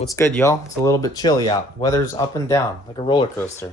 What's good, y'all? It's a little bit chilly out. Weather's up and down, like a roller coaster,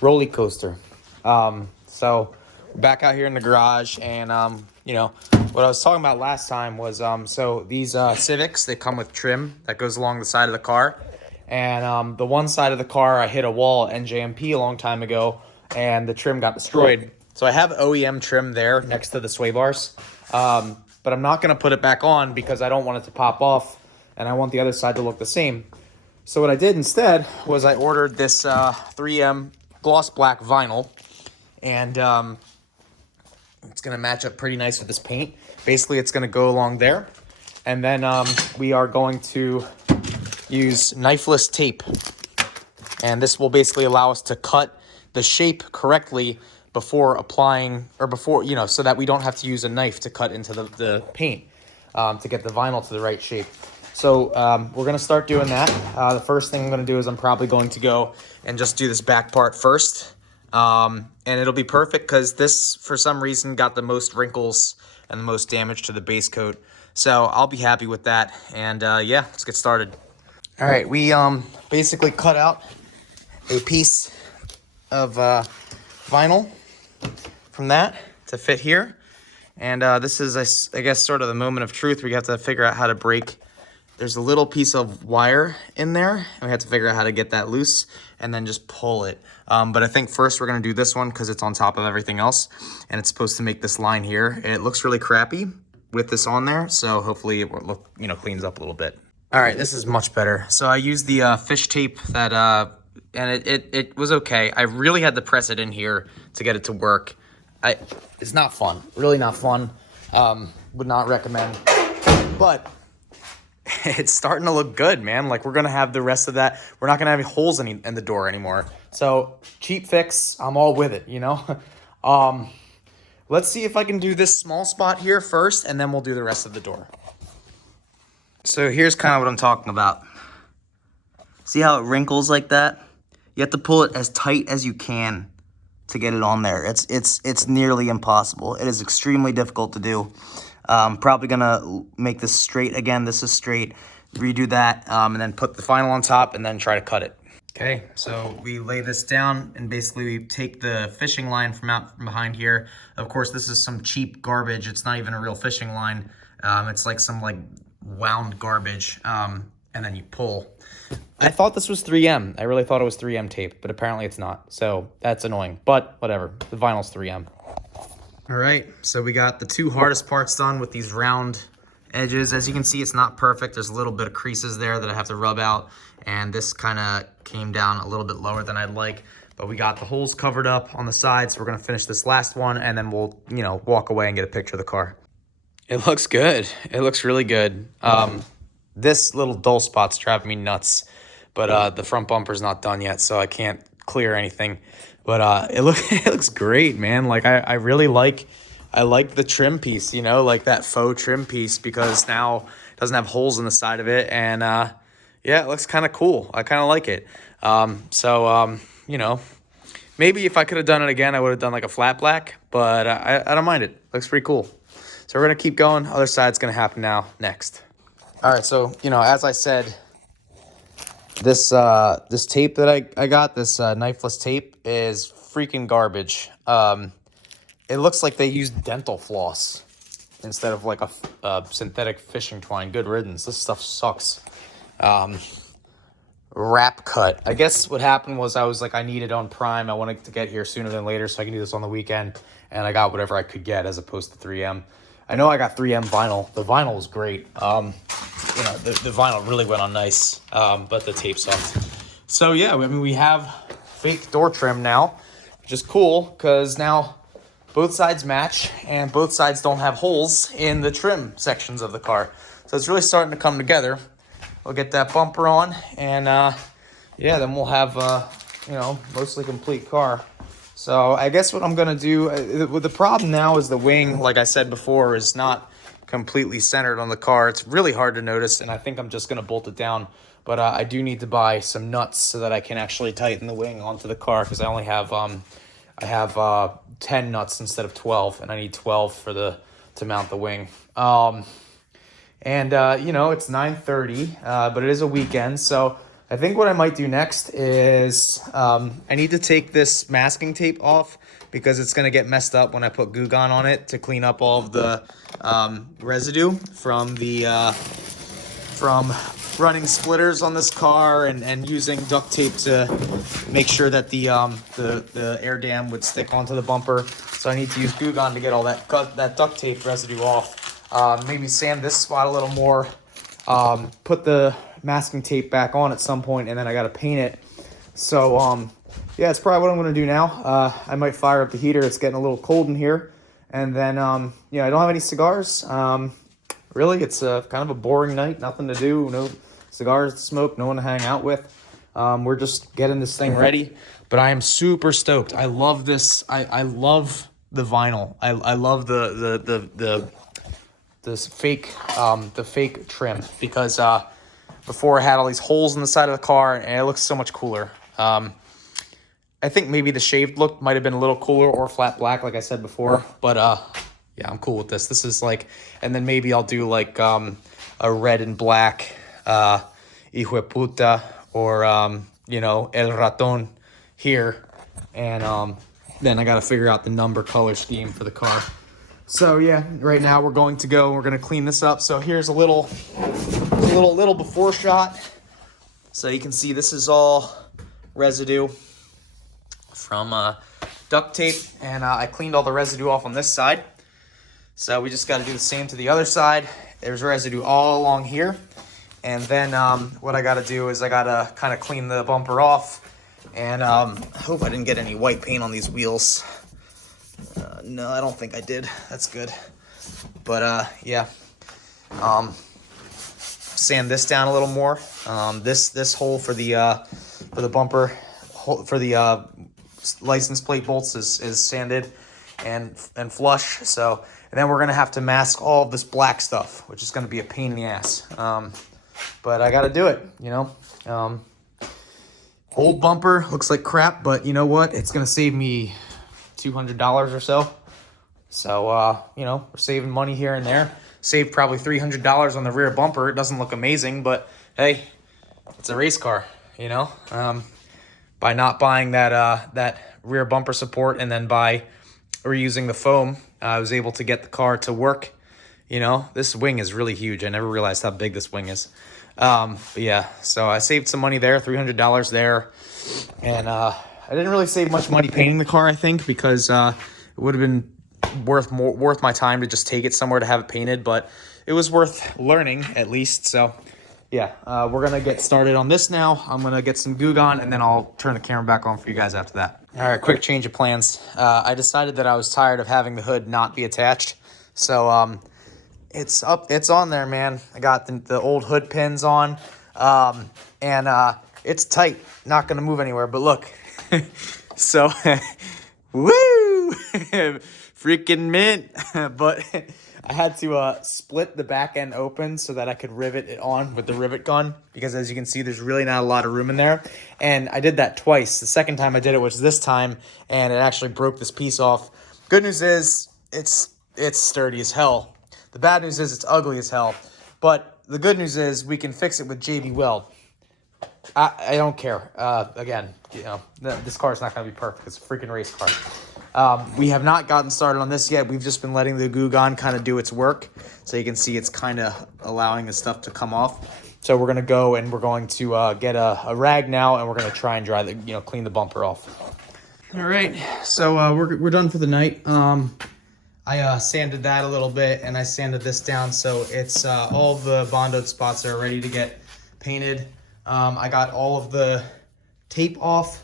Roller coaster. So we're back out here in the garage, and what I was talking about last time was so these Civics, they come with trim that goes along the side of the car, and the one side of the car I hit a wall at NJMP a long time ago, and the trim got destroyed. So I have OEM trim there next to the sway bars, but I'm not gonna put it back on because I don't want it to pop off. And I want the other side to look the same. So what I did instead was I ordered this 3M gloss black vinyl, and it's going to match up pretty nice with this paint. Basically, it's going to go along there. And then we are going to use knifeless tape. And this will basically allow us to cut the shape correctly before applying, or before, so that we don't have to use a knife to cut into the paint to get the vinyl to the right shape. So we're going to start doing that. The first thing I'm going to do is I'm probably going to go and just do this back part first. And it'll be perfect because this, for some reason, got the most wrinkles and the most damage to the base coat. So I'll be happy with that. And yeah, let's get started. All right, we basically cut out a piece of vinyl from that to fit here. And this is, I guess, sort of the moment of truth. We have to figure out how to break. There's a little piece of wire in there, and we have to figure out how to get that loose and then just pull it. But I think first we're going to do this one because it's on top of everything else, and it's supposed to make this line here. And it looks really crappy with this on there, so hopefully it will look, cleans up a little bit. All right, this is much better. So I used the fish tape that, and it was okay. I really had to press it in here to get it to work. It's not fun, really not fun. Would not recommend, but it's starting to look good, man. Like, we're going to have the rest of that. We're not going to have holes in the door anymore. So, cheap fix. I'm all with it, Let's see if I can do this small spot here first, and then we'll do the rest of the door. So, here's kind of what I'm talking about. See how it wrinkles like that? You have to pull it as tight as you can to get it on there. It's nearly impossible. It is extremely difficult to do. Probably gonna make this straight again. This is straight. Redo that, and then put the vinyl on top, and then try to cut it. Okay, so we lay this down, and basically we take the fishing line from out from behind here. Of course, this is some cheap garbage. It's not even a real fishing line. It's like some wound garbage, and then you pull. I thought this was 3M. I really thought it was 3M tape, but apparently it's not. So that's annoying, but whatever. The vinyl's 3M. All right, so we got the two hardest parts done with these round edges. As you can see, it's not perfect. There's a little bit of creases there that I have to rub out, and this kind of came down a little bit lower than I'd like, but we got the holes covered up on the sides. So we're gonna finish this last one, and then we'll, walk away and get a picture of the car. It looks good. It looks really good. This little dull spot's driving me nuts, but the front bumper's not done yet, so I can't clear anything. But it looks great, man. Like, I really like the trim piece, like that faux trim piece, because now it doesn't have holes in the side of it, and yeah, it looks kind of cool. I kind of like it. Maybe if I could have done it again, I would have done like a flat black, but I don't mind it. Looks pretty cool. So we're gonna keep going. Other side's gonna happen now next. All right, so as I said, this tape that I got, this knifeless tape, is freaking garbage. It looks like they used dental floss instead of like a synthetic fishing twine. Good riddance. This stuff sucks. Wrap cut. I guess what happened was I was like, I need it on Prime. I wanted to get here sooner than later so I can do this on the weekend, and I got whatever I could get as opposed to 3M. I know I got 3M vinyl. The vinyl was great. The vinyl really went on nice, but the tape sucked. So yeah, we have fake door trim now, which is cool because now both sides match and both sides don't have holes in the trim sections of the car. So it's really starting to come together. We'll get that bumper on, and yeah, then we'll have mostly complete car. So I guess what I'm gonna do, the problem now is the wing, like I said before, is not completely centered on the car. It's really hard to notice, and I think I'm just gonna bolt it down. But I do need to buy some nuts so that I can actually tighten the wing onto the car, because I only have 10 nuts instead of 12, and I need 12 to mount the wing. And, you know, it's 9:30, but it is a weekend. So I think what I might do next is I need to take this masking tape off because it's going to get messed up when I put Goo Gone on it to clean up all of the residue from from running splitters on this car and using duct tape to make sure that the air dam would stick onto the bumper. So I need to use Goo Gone to get all that duct tape residue off. Maybe sand this spot a little more. Put the masking tape back on at some point, and then I got to paint it. So yeah, it's probably what I'm going to do now. I might fire up the heater. It's getting a little cold in here. And then, you know, I don't have any cigars. Really, it's kind of a boring night. Nothing to do. No cigars to smoke. No one to hang out with. We're just getting this thing ready. But I am super stoked. I love this. I love the vinyl. I love this fake trim because before I had all these holes in the side of the car and it looks so much cooler. I think maybe the shaved look might have been a little cooler or flat black, like I said before. But yeah, I'm cool with this. This is like, and then maybe I'll do like a red and black hijo de puta or you know, el raton here. And then I got to figure out the number color scheme for the car. So yeah, right now we're going to clean this up. So here's a little before shot. So you can see this is all residue from duct tape, and I cleaned all the residue off on this side. So we just got to do the same to the other side. There's residue all along here. And then what I got to do is I got to kind of clean the bumper off. And I hope I didn't get any white paint on these wheels. No, I don't think I did. That's good. But yeah, sand this down a little more. This hole for the bumper, for the license plate bolts is sanded and flush. So, and then we're gonna have to mask all of this black stuff, which is gonna be a pain in the ass. But I gotta do it, you know. Old bumper looks like crap, but you know what? It's gonna save me $200 or so. So, you know, we're saving money here and there. Saved probably $300 on the rear bumper. It doesn't look amazing, but hey, it's a race car, you know. By not buying that rear bumper support and then by reusing the foam, I was able to get the car to work. You know, this wing is really huge. I never realized how big this wing is. But yeah, so I saved some money there, $300 there. And I didn't really save much money painting the car, I think, because it would have been worth my time to just take it somewhere to have it painted. But it was worth learning, at least. So yeah, we're going to get started on this now. I'm going to get some Goo Gone, and then I'll turn the camera back on for you guys after that. All right, quick change of plans. I decided that I was tired of having the hood not be attached. So it's on there, man. I got the old hood pins on, and it's tight. Not going to move anywhere, but look. So, woo! Freaking mint. But I had to split the back end open so that I could rivet it on with the rivet gun, because as you can see, there's really not a lot of room in there. And I did that twice. The second time I did it was this time, and it actually broke this piece off. Good news is it's sturdy as hell. The bad news is it's ugly as hell. But the good news is we can fix it with JB Weld. I don't care. Again, you know, this car is not going to be perfect. It's a freaking race car. We have not gotten started on this yet. We've just been letting the Goo Gone kind of do its work. So you can see it's kind of allowing the stuff to come off. So we're going to go and we're going to get a rag now, and we're going to try and dry clean the bumper off. All right. So we're done for the night. I sanded that a little bit, and I sanded this down. So it's all the Bondoed spots are ready to get painted. I got all of the tape off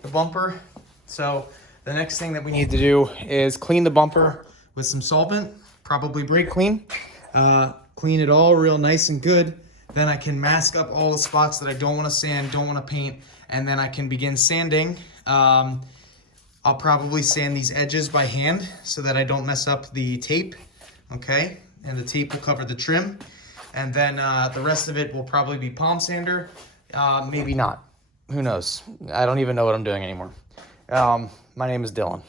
the bumper. So the next thing that we need to do is clean the bumper with some solvent, probably brake clean. Clean it all real nice and good. Then I can mask up all the spots that I don't want to sand, don't want to paint, and then I can begin sanding. I'll probably sand these edges by hand so that I don't mess up the tape, okay? And the tape will cover the trim. And then the rest of it will probably be palm sander. Maybe not. Who knows? I don't even know what I'm doing anymore. My name is Dylan.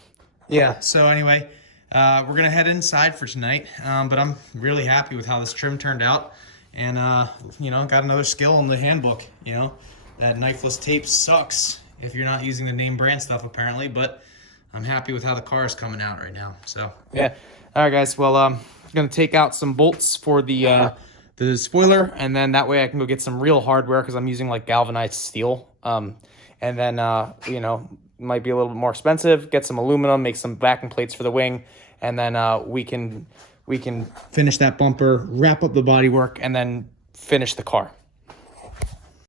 Yeah, so anyway, we're gonna head inside for tonight. But I'm really happy with how this trim turned out, and you know, got another skill in the handbook. You know, that knifeless tape sucks if you're not using the name brand stuff apparently, but I'm happy with how the car is coming out right now. So yeah, all right, guys. Well, I'm gonna take out some bolts for the spoiler, and then that way I can go get some real hardware because I'm using like galvanized steel. And then you know, might be a little bit more expensive. Get some aluminum, make some backing plates for the wing, and then we can finish that bumper, wrap up the bodywork, and then finish the car.